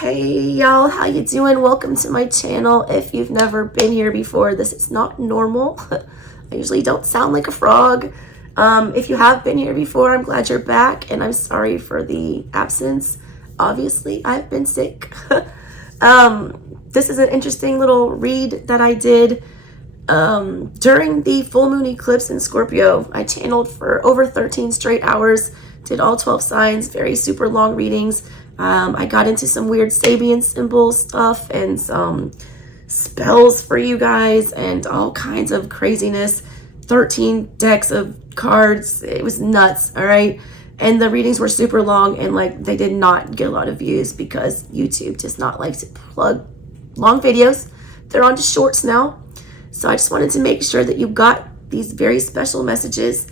Hey y'all, how you doing? Welcome to my channel. If you've never been here before, this is not normal. I usually don't sound like a frog. If you have been here before, I'm glad you're back, and I'm sorry for the absence. Obviously, I've been sick. This is an interesting little read that I did during the full moon eclipse in Scorpio. I channeled for over 13 straight hours, did all 12 signs, very super long readings. I got into some weird Sabian symbol stuff and some spells for you guys and all kinds of craziness. 13 decks of cards. It was nuts, all right? And the readings were super long, and like they did not get a lot of views because YouTube does not like to plug long videos. They're on to shorts now. So I just wanted to make sure that you got these very special messages.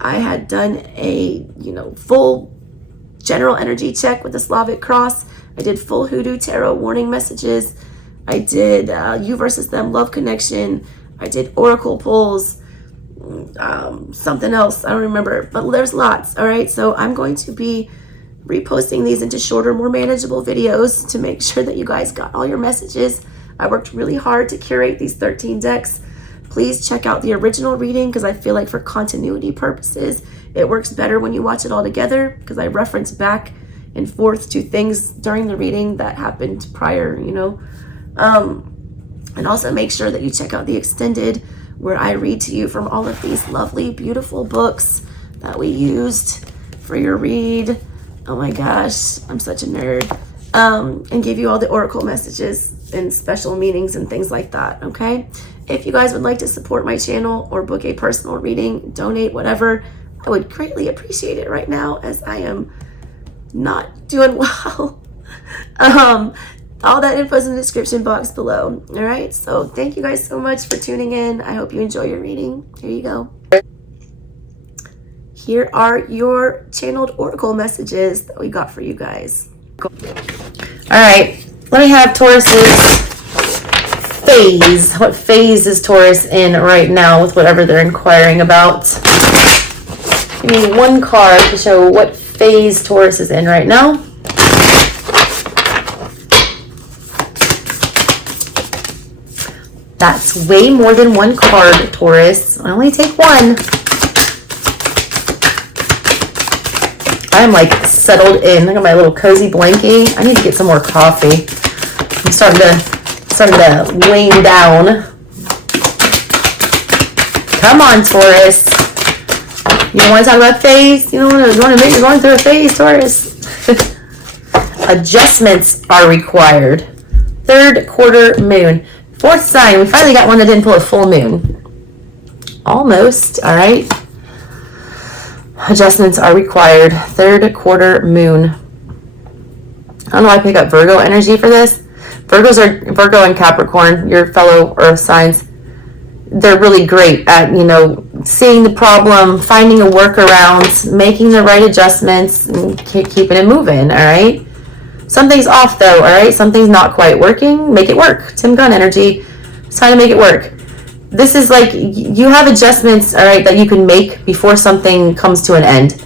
I had done a, full general energy check with the Slavic cross. I did full Hoodoo Tarot warning messages. I did you versus them love connection. I did oracle pulls, something else, I don't remember, but there's lots. All right, so I'm going to be reposting these into shorter, more manageable videos to make sure that you guys got all your messages. I worked really hard to curate these 13 decks. Please check out the original reading because I feel like for continuity purposes, it works better when you watch it all together because I reference back and forth to things during the reading that happened prior, and also make sure that you check out the extended where I read to you from all of these lovely, beautiful books that we used for your read. Oh my gosh, I'm such a nerd. And give you all the oracle messages and special meanings and things like that, okay? If you guys would like to support my channel or book a personal reading, donate, whatever, I would greatly appreciate it right now as I am not doing well. All that info is in the description box below. All right, so thank you guys so much for tuning in. I hope you enjoy your reading. Here you go. Here are your channeled oracle messages that we got for you guys. All right, let me have Taurus's phase. What phase is Taurus in right now with whatever they're inquiring about? Give me one card to show what phase Taurus is in right now. That's way more than one card, Taurus. I only take one. I'm like settled in. Look at my little cozy blankie. I need to get some more coffee. I'm starting to wane down. Come on, Taurus. You don't want to talk about phase? You want to admit you're going through a phase, Taurus? Adjustments are required. Third quarter moon. Fourth sign. We finally got one that didn't pull a full moon. Almost. All right. Adjustments are required. Third quarter moon. I don't know why I pick up Virgo energy for this. Virgo and Capricorn, your fellow earth signs. They're really great at, seeing the problem, finding a workaround, making the right adjustments, and keeping it moving, all right? Something's off, though, all right? Something's not quite working. Make it work. Tim Gunn energy. It's trying to make it work. This is like, you have adjustments, all right, that you can make before something comes to an end.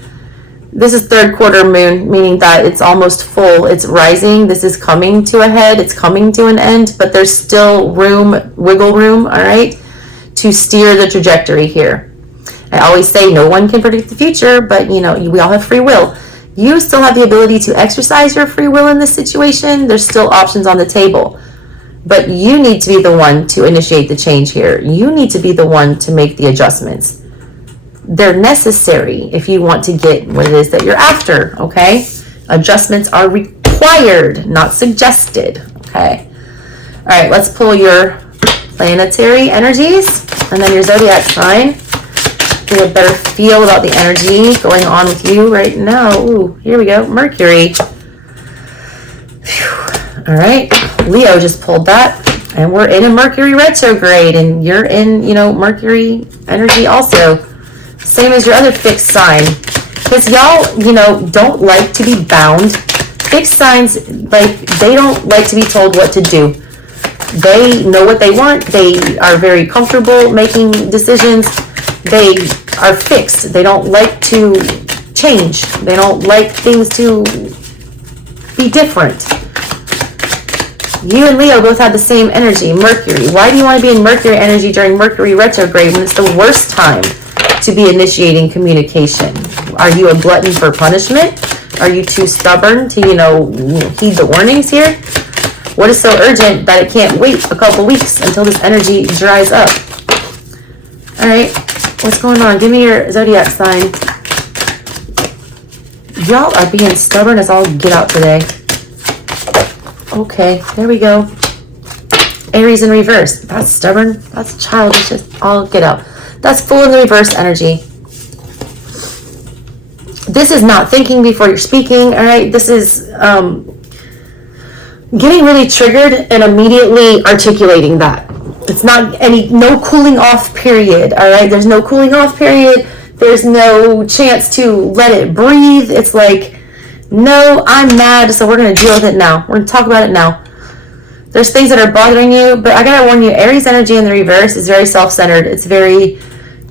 This is third quarter moon, meaning that it's almost full. It's rising. This is coming to a head. It's coming to an end, but there's still wiggle room, all right, to steer the trajectory here. I always say no one can predict the future, but we all have free will. You still have the ability to exercise your free will in this situation. There's still options on the table, but you need to be the one to initiate the change here. You need to be the one to make the adjustments. They're necessary if you want to get what it is that you're after, okay? Adjustments are required, not suggested, okay? All right, let's pull your planetary energies and then your zodiac sign. Get a better feel about the energy going on with you right now. Ooh, here we go. Mercury. Whew. All right. Leo just pulled that. And we're in a Mercury retrograde. And you're in, Mercury energy also. Same as your other fixed sign. Because y'all, don't like to be bound. Fixed signs, they don't like to be told what to do. They know what they want. They are very comfortable making decisions. They are fixed. They don't like to change. They don't like things to be different. You and Leo both have the same energy, Mercury. Why do you want to be in Mercury energy during Mercury retrograde when it's the worst time to be initiating communication? Are you a glutton for punishment? Are you too stubborn to, heed the warnings here? What is so urgent that it can't wait a couple weeks until this energy dries up? All right, what's going on? Give me your zodiac sign. Y'all are being stubborn as all get out today. Okay, there we go. Aries in reverse. That's stubborn. That's childish. Just all get out. That's full in the reverse energy. This is not thinking before you're speaking, all right? This is getting really triggered and immediately articulating that. It's not no cooling off period, all right? There's no cooling off period. There's no chance to let it breathe. It's like, no, I'm mad, so we're going to deal with it now. We're going to talk about it now. There's things that are bothering you, but I got to warn you, Aries energy in the reverse is very self-centered. It's very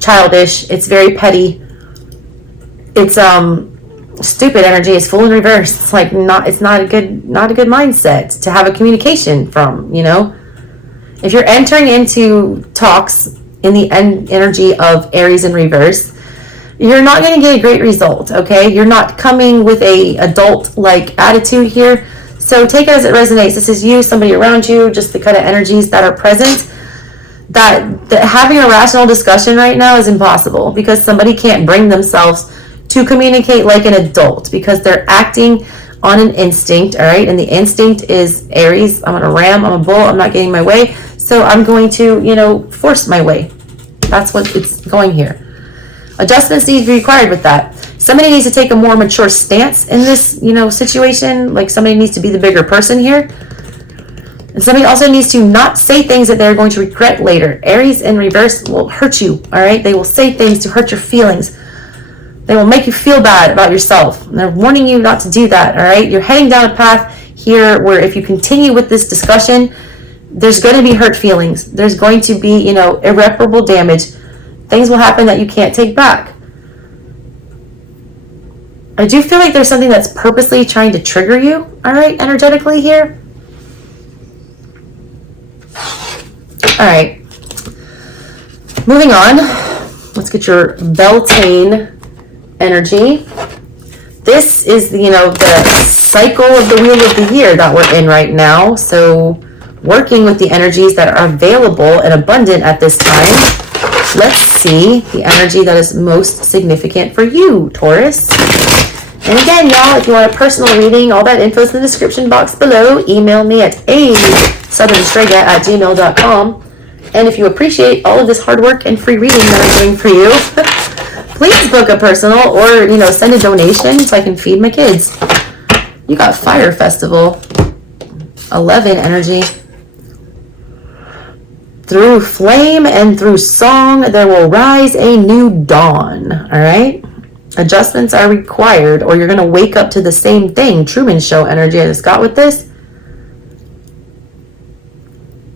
childish. It's very petty. It's stupid energy. It's full in reverse. It's like it's not a good mindset to have a communication from, If you're entering into talks in the energy of Aries in reverse, you're not going to get a great result, okay? You're not coming with a adult-like attitude here. So take it as it resonates. This is you, somebody around you, just the kind of energies that are present. That having a rational discussion right now is impossible because somebody can't bring themselves to communicate like an adult because they're acting on an instinct, all right? And the instinct is Aries. I'm a ram, I'm a bull, I'm not getting my way. So I'm going to, force my way. That's what it's going here. Adjustments need to be required with that. Somebody needs to take a more mature stance in this, situation. Like somebody needs to be the bigger person here. And somebody also needs to not say things that they're going to regret later. Aries in reverse will hurt you, all right? They will say things to hurt your feelings. They will make you feel bad about yourself. And they're warning you not to do that, all right? You're heading down a path here where if you continue with this discussion, there's going to be hurt feelings. There's going to be, irreparable damage. Things will happen that you can't take back. I do feel like there's something that's purposely trying to trigger you, all right, energetically here. All right. Moving on. Let's get your Beltane energy. This is, the cycle of the wheel of the year that we're in right now. So working with the energies that are available and abundant at this time. Let's see the energy that is most significant for you, Taurus. And again, y'all, if you want a personal reading, all that info is in the description box below. Email me at ASouthernStrega@gmail.com. And if you appreciate all of this hard work and free reading that I'm doing for you, please book a personal or, send a donation so I can feed my kids. You got Fire Festival, 11 energy. Through flame and through song, there will rise a new dawn, all right? Adjustments are required or you're going to wake up to the same thing. Truman Show energy I just got with this.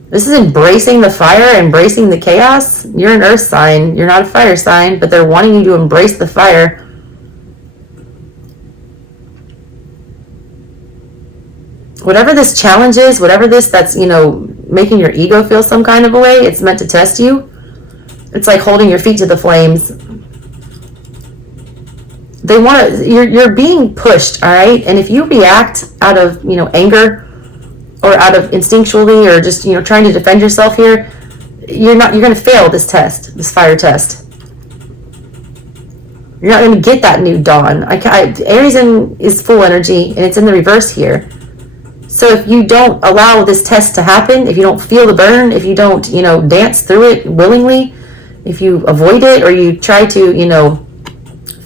This is embracing the fire, embracing the chaos. You're an earth sign. You're not a fire sign, but they're wanting you to embrace the fire. Whatever this challenge is, whatever that's, making your ego feel some kind of a way, it's meant to test you. It's like holding your feet to the flames. They want to, you're being pushed, all right? And if you react out of, anger or out of instinctually or just, trying to defend yourself here, you're going to fail this test, this fire test. You're not going to get that new dawn. Aries is full energy and it's in the reverse here. So if you don't allow this test to happen, if you don't feel the burn, if you don't, dance through it willingly, if you avoid it or you try to,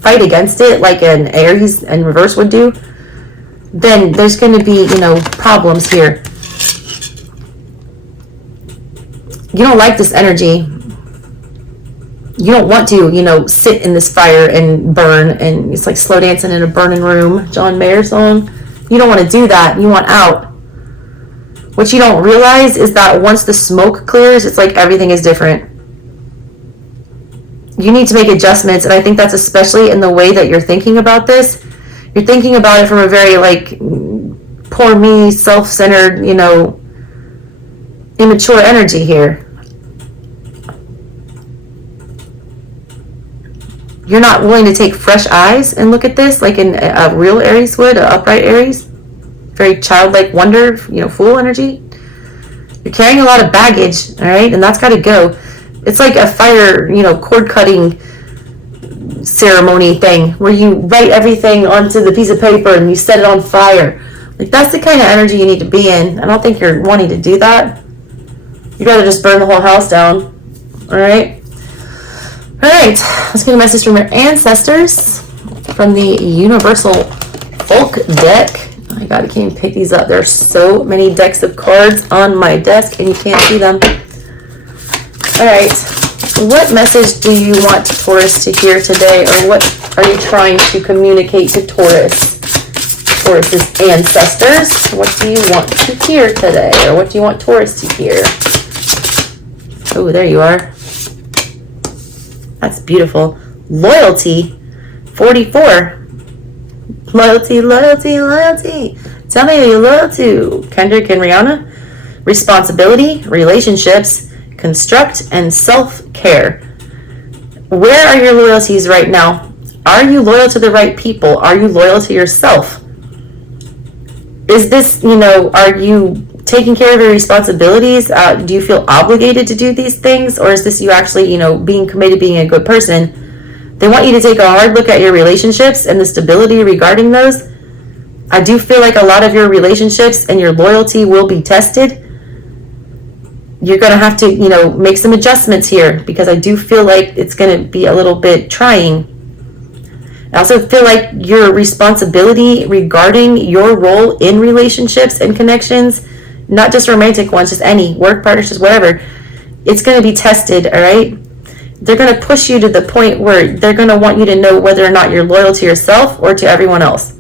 fight against it like an Aries in reverse would do, then there's going to be, problems here. You don't like this energy. You don't want to, sit in this fire and burn, and it's like slow dancing in a burning room, John Mayer song. You don't want to do that. You want out. What you don't realize is that once the smoke clears, it's like everything is different. You need to make adjustments, and I think that's especially in the way that you're thinking about this. You're thinking about it from a very, poor me, self-centered, immature energy here. You're not willing to take fresh eyes and look at this like in a real Aries would, an upright Aries. Very childlike wonder, fool energy. You're carrying a lot of baggage, all right? And that's got to go. It's like a fire, cord cutting ceremony thing where you write everything onto the piece of paper and you set it on fire. Like, that's the kind of energy you need to be in. I don't think you're wanting to do that. You'd rather just burn the whole house down, all right? All right, let's get a message from your ancestors from the Universal Folk deck. Oh my God, I can't even pick these up. There's so many decks of cards on my desk and you can't see them. All right, what message do you want Taurus to hear today, or what are you trying to communicate to Taurus? Taurus's ancestors, what do you want to hear today, or what do you want Taurus to hear? Oh, there you are. That's beautiful. Loyalty, 44. Loyalty, loyalty, loyalty. Tell me who you're loyal to. Kendrick and Rihanna. Responsibility, relationships, construct, and self-care. Where are your loyalties right now? Are you loyal to the right people? Are you loyal to yourself? Is this, are you taking care of your responsibilities? Do you feel obligated to do these things? Or is this you actually, being committed, being a good person? They want you to take a hard look at your relationships and the stability regarding those. I do feel like a lot of your relationships and your loyalty will be tested. You're going to have to, make some adjustments here, because I do feel like it's going to be a little bit trying. I also feel like your responsibility regarding your role in relationships and connections, not just romantic ones, just any work partnerships, whatever, it's going to be tested, all right? They're going to push you to the point where they're going to want you to know whether or not you're loyal to yourself or to everyone else.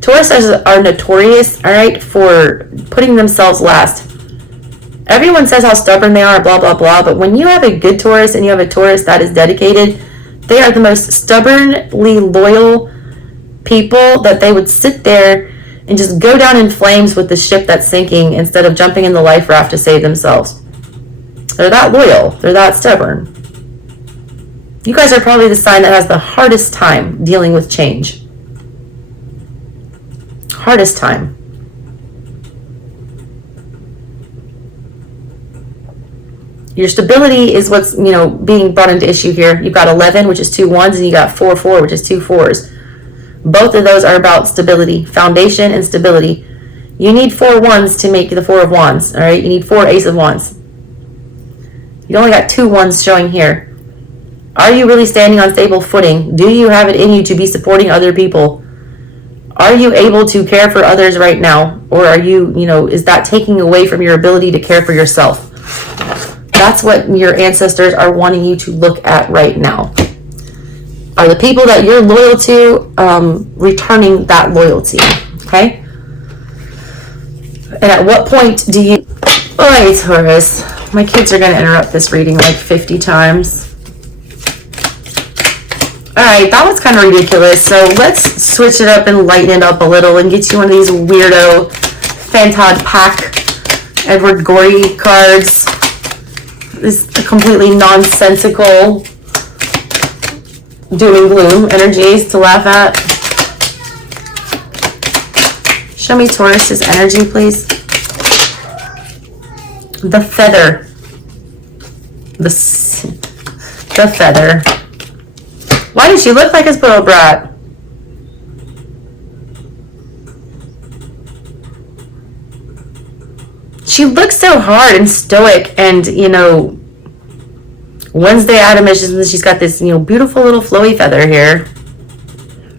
Tauruses are notorious, all right, for putting themselves last. Everyone says how stubborn they are, blah, blah, blah, but when you have a good Taurus and you have a Taurus that is dedicated, they are the most stubbornly loyal people, that they would sit there and just go down in flames with the ship that's sinking instead of jumping in the life raft to save themselves. They're that loyal. They're that stubborn. You guys are probably the sign that has the hardest time dealing with change. Hardest time. Your stability is what's, being brought into issue here. You've got 11, which is 2 1s, and you got 4 4, which is 2 4s. Both of those are about stability, foundation and stability. You need 4 1s to make the 4 of Wands, all right? You need 4 Ace of Wands. You only got 2 1s showing here. Are you really standing on stable footing? Do you have it in you to be supporting other people? Are you able to care for others right now? Or are you, is that taking away from your ability to care for yourself? That's what your ancestors are wanting you to look at right now. Are the people that you're loyal to returning that loyalty? Okay? And at what point do you... All right, Taurus. My kids are going to interrupt this reading like 50 times. All right, that was kind of ridiculous. So let's switch it up and lighten it up a little and get you one of these weirdo Fantod pack Edward Gorey cards. This completely nonsensical doom and gloom energies to laugh at. Show me Taurus's energy, please. The feather. The feather. Why does she look like a spoiled brat? She looks so hard and stoic, and Wednesday Adamishes, she's got this beautiful little flowy feather here.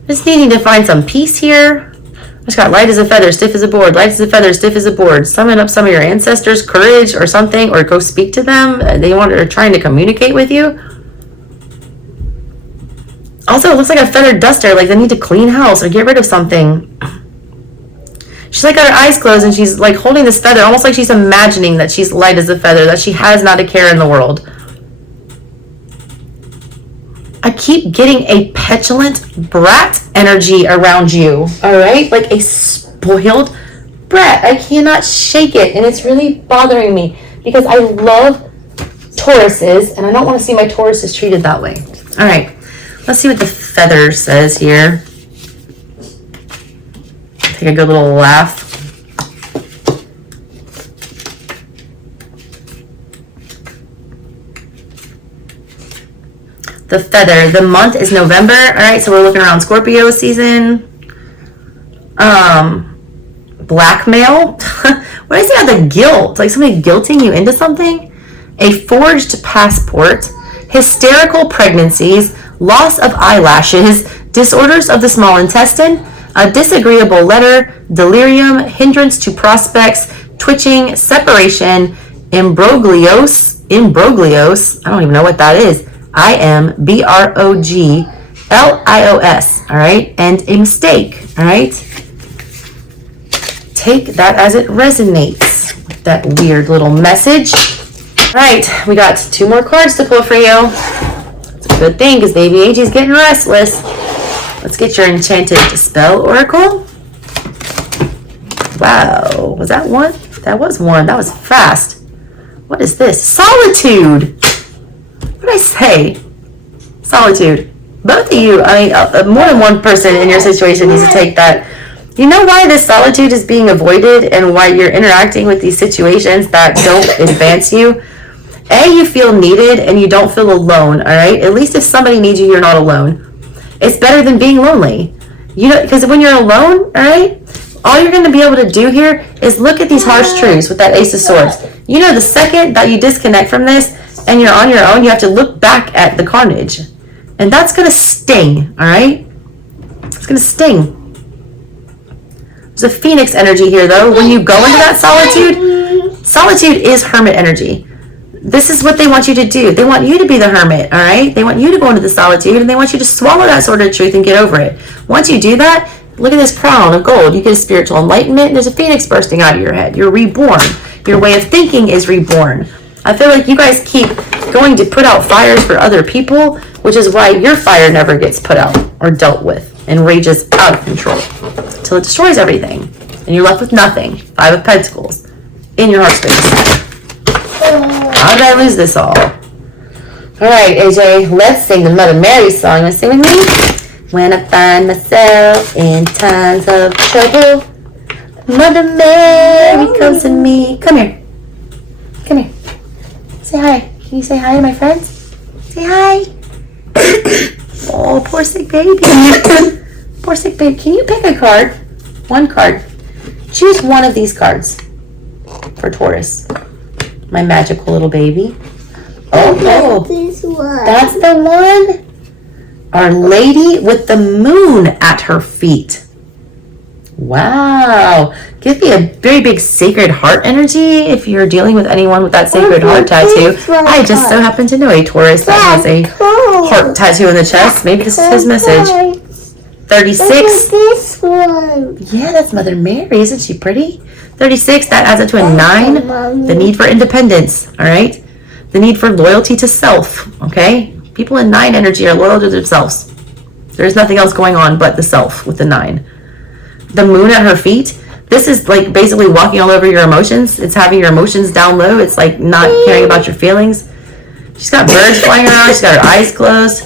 Just needing to find some peace here. I just got light as a feather, stiff as a board. Light as a feather, stiff as a board. Summon up some of your ancestors' courage or something, or go speak to them. They are trying to communicate with you. Also, it looks like a feathered duster, like they need to clean house or get rid of something. She's like got her eyes closed and she's like holding this feather, almost like she's imagining that she's light as a feather, that she has not a care in the world. I keep getting a petulant brat energy around you, all right? Like a spoiled Brett, I cannot shake it, and it's really bothering me because I love Tauruses, and I don't want to see my Tauruses treated that way. All right, let's see what the feather says here. Take a good little laugh. The feather, the month is November. All right, so we're looking around Scorpio season. Blackmail. What is it about the guilt? Like somebody guilting you into something? A forged passport. Hysterical pregnancies. Loss of eyelashes. Disorders of the small intestine. A disagreeable letter. Delirium. Hindrance to prospects. Twitching. Separation. Imbroglios. I don't even know what that is. IMBROGLIOS. All right, and a mistake. All right, take that as it resonates. That weird little message. All right, we got 2 more cards to pull for you. It's a good thing because baby AG is getting restless. Let's get your Enchanted Spell Oracle. Wow, was that one? That was one. That was fast. What is this? Solitude. What did I say? Solitude. Both of you, I mean, more than one person in your situation needs to take that. You know why this solitude is being avoided and why you're interacting with these situations that don't advance you? A, you feel needed and you don't feel alone, all right? At least if somebody needs you, you're not alone. It's better than being lonely. You know, because when you're alone, all right, all you're going to be able to do here is look at these harsh truths with that Ace of Swords. You know, the second that you disconnect from this, and you're on your own, you have to look back at the carnage. And that's going to sting, all right? It's going to sting. There's a phoenix energy here, though. When you go into that solitude is hermit energy. This is what they want you to do. They want you to be the hermit, all right? They want you to go into the solitude, and they want you to swallow that sword of truth and get over it. Once you do that, look at this crown of gold. You get a spiritual enlightenment, and there's a phoenix bursting out of your head. You're reborn. Your way of thinking is reborn. I feel like you guys keep going to put out fires for other people, which is why your fire never gets put out or dealt with and rages out of control until it destroys everything. And you're left with nothing. 5 of Pentacles in your heart space. How did I lose this all? All right, AJ, let's sing the Mother Mary song. Let's sing with me. When I find myself in times of trouble, Mother Mary comes to me. Come here. Come here. Say hi. Can you say hi to my friends? Say hi. Oh, poor sick baby. Poor sick baby. Can you pick a card? One card. Choose one of these cards for Taurus. My magical little baby. Oh, no. This one. That's the one. Our Lady with the moon at her feet. Wow. Give me a very big Sacred Heart energy if you're dealing with anyone with that Sacred Heart tattoo. I just so happen to know a Taurus that has a heart tattoo in the chest. Maybe this is his message. 36. This one. Yeah, that's Mother Mary. Isn't she pretty? 36, that adds up to a 9. The need for independence, all right? The need for loyalty to self, okay? People in 9 energy are loyal to themselves. There's nothing else going on but the self with the 9. The moon at her feet, this is like basically walking all over your emotions. It's having your emotions down low. It's like not caring about your feelings. She's got birds flying around. She's got her eyes closed.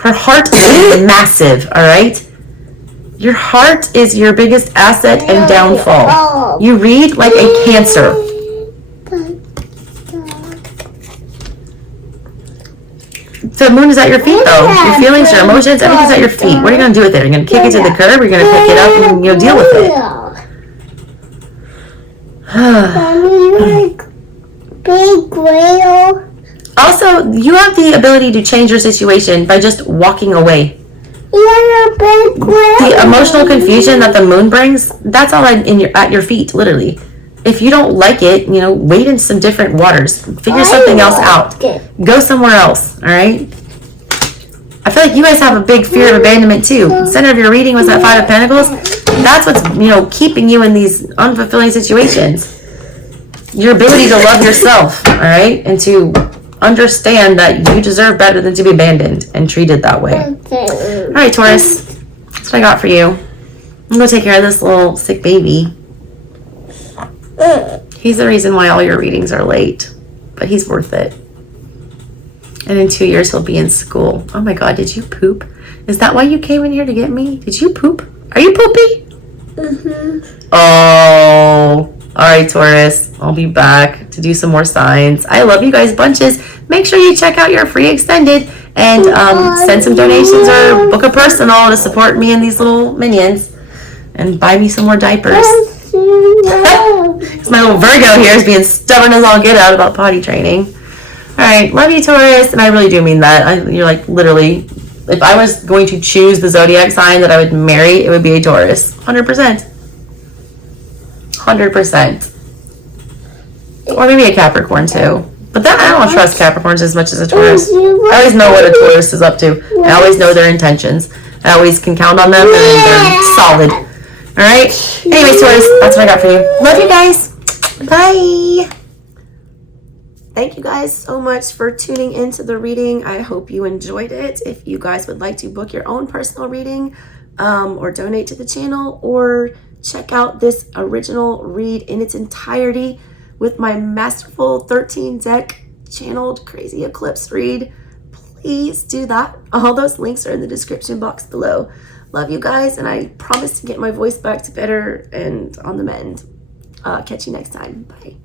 Her heart is massive, all right? Your heart is your biggest asset and downfall. You read like a Cancer. The moon is at your feet, though. Your feelings, your emotions, everything's at your feet. What are you going to do with it? Are you going to kick it to the curb? Or are you going to pick it up and deal with it? Big whale. Also, you have the ability to change your situation by just walking away. You're a big whale. The emotional confusion that the moon brings, that's all at your feet, literally. If you don't like it, wade in some different waters. Figure something else out. Go somewhere else, all right? I feel like you guys have a big fear of abandonment, too. The center of your reading was that 5 of Pentacles. That's what's, keeping you in these unfulfilling situations. Your ability to love yourself, all right? And to understand that you deserve better than to be abandoned and treated that way. All right, Taurus. That's what I got for you. I'm going to take care of this little sick baby. He's the reason why all your readings are late, but he's worth it. And in 2 years, he'll be in school. Oh my God, did you poop? Is that why you came in here to get me? Did you poop? Are you poopy? Mm-hmm. Oh, all right, Taurus. I'll be back to do some more signs. I love you guys bunches. Make sure you check out your free extended and send some donations or book a personal to support me and these little minions and buy me some more diapers. Because my little Virgo here is being stubborn as all get out about potty training. All right, love you, Taurus, and I really do mean that. You're like literally, if I was going to choose the zodiac sign that I would marry, it would be a Taurus, 100%. 100%. Or maybe a Capricorn too. But that I don't trust Capricorns as much as a Taurus. I always know what a Taurus is up to. I always know their intentions. I always can count on them and they're solid. All right? Anyways, Taurus, that's what I got for you. Love you guys. Bye. Thank you guys so much for tuning into the reading. I hope you enjoyed it. If you guys would like to book your own personal reading or donate to the channel or check out this original read in its entirety with my masterful 13 deck channeled crazy eclipse read, please do that. All those links are in the description box below. Love you guys, and I promise to get my voice back to better and on the mend. Catch you next time. Bye.